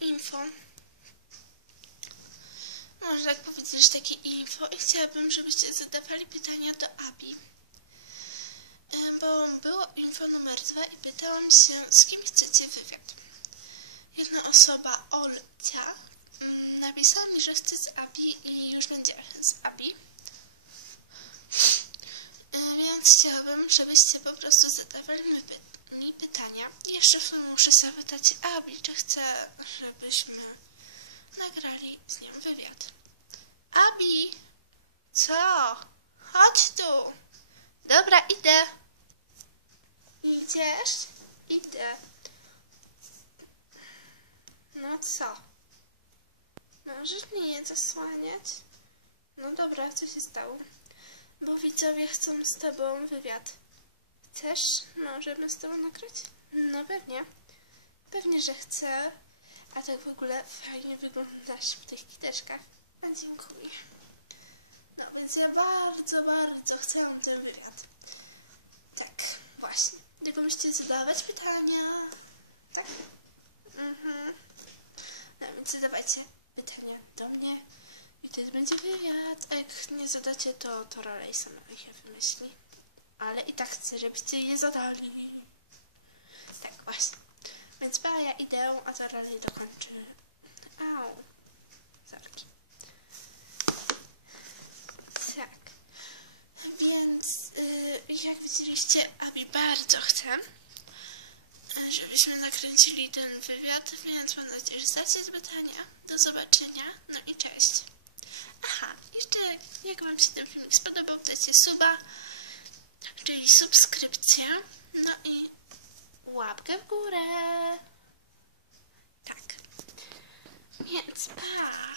info. Można tak powiedzieć, takie info i chciałabym, żebyście zadawali pytania do Abi. Bo było info numer 2 i pytałam się, z kim chcecie wywiad. Jedna osoba, Olcia, napisała mi, że chce z Abi i już będzie z Abi. Więc chciałabym, żebyście po prostu zadawali mi pytania. Jeszcze muszę zapytać Abi, czy chce, żebyśmy nagrali z nią wywiad. Abi! Co? Chodź tu! Dobra, idę. Idziesz? Idę. No co? Możesz mnie nie zasłaniać? No dobra, co się stało? Bo widzowie chcą z tobą wywiad. Chcesz? Możemy z tobą nagrać? No pewnie. Pewnie, że chcę. A tak w ogóle fajnie wyglądasz w tych kiteczkach. A dziękuję. No więc ja bardzo, bardzo chciałam ten wywiad. Tak, właśnie. Tylko musicie zadawać pytania. Tak? No więc zadawajcie pytania do mnie i wtedy będzie wywiad. A jak nie zadacie, to Raleigh sama je wymyśli. Ale i tak chcę, żebyście je zadali. Tak, właśnie. Więc ja idę, a to Raleigh dokończy. Au. Zarki. Tak. Więc jak widzieliście, Abi bardzo chce, żebyśmy nakręcili ten wywiad, więc mam nadzieję, że zdacie pytania. Do zobaczenia. No i cześć. Aha, jeszcze jak wam się ten filmik spodobał, dajcie suba, czyli subskrypcję. No i łapkę w górę. Tak. Więc pa!